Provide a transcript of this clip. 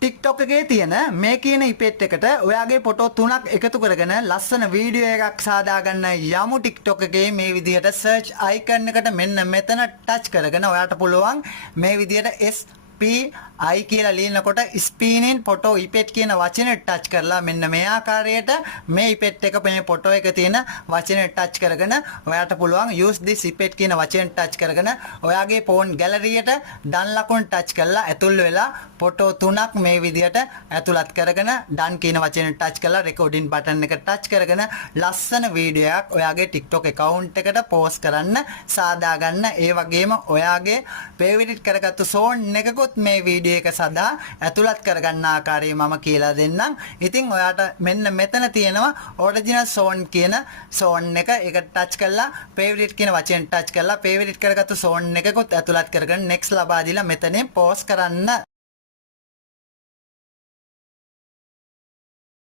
TikTok එකේ තියෙන මේ කියන ඉපෙට් එකට ඔයාගේ ෆොටෝ 3ක් එකතු කරගෙන ලස්සන වීඩියෝ එකක් සාදාගන්න යමු. TikTok එකේ මේ විදිහට search icon එකට මෙන්න මෙතන touch කරගෙන ඔයාට පුළුවන් මේ විදිහට SPI කියලා ලියනකොට ස්පීනින් ෆොටෝ ඉපෙට් කියන වචනේ ටච් කරලා මෙන්න මේ ආකාරයට මේ ඉපෙට් එක මේ ෆොටෝ එක තියෙන වචනේ ටච් කරගෙන ඔයාට පුළුවන් use this ඉපෙට් කියන වචනේ ටච් කරගෙන ඔයාගේ ෆෝන් ගැලරියට done ලකුණ ටච් කරලා ඇතුල් වෙලා ෆොටෝ 3ක් මේ විදිහට ඇතුළත් කරගෙන done කියන වචනේ ටච් කරලා recording button එක ටච් කරගෙන ලස්සන වීඩියෝ එකක් ඔයාගේ TikTok account එකට post කරන්න සාදා ගන්න. ඒ වගේම ඔයාගේ favorite කරගත්තු song එකක මේ වීඩියෝ එක සදා ඇතුළත් කරගන්න ආකාරය මම කියලා දෙන්නම්. ඉතින් ඔයාට මෙන්න මෙතන තියෙනවා ඔරිජිනල් සෝන් කියන සෝන් එක. ඒක ටච් කරලා ෆේවරිට් කියන වචෙන් ටච් කරලා ෆේවරිට් කරගත්තු සෝන් එකකුත් ඇතුළත් කරගෙන නෙක්ස්ට් ලබා දීලා මෙතනින් පෝස්ට් කරන්න.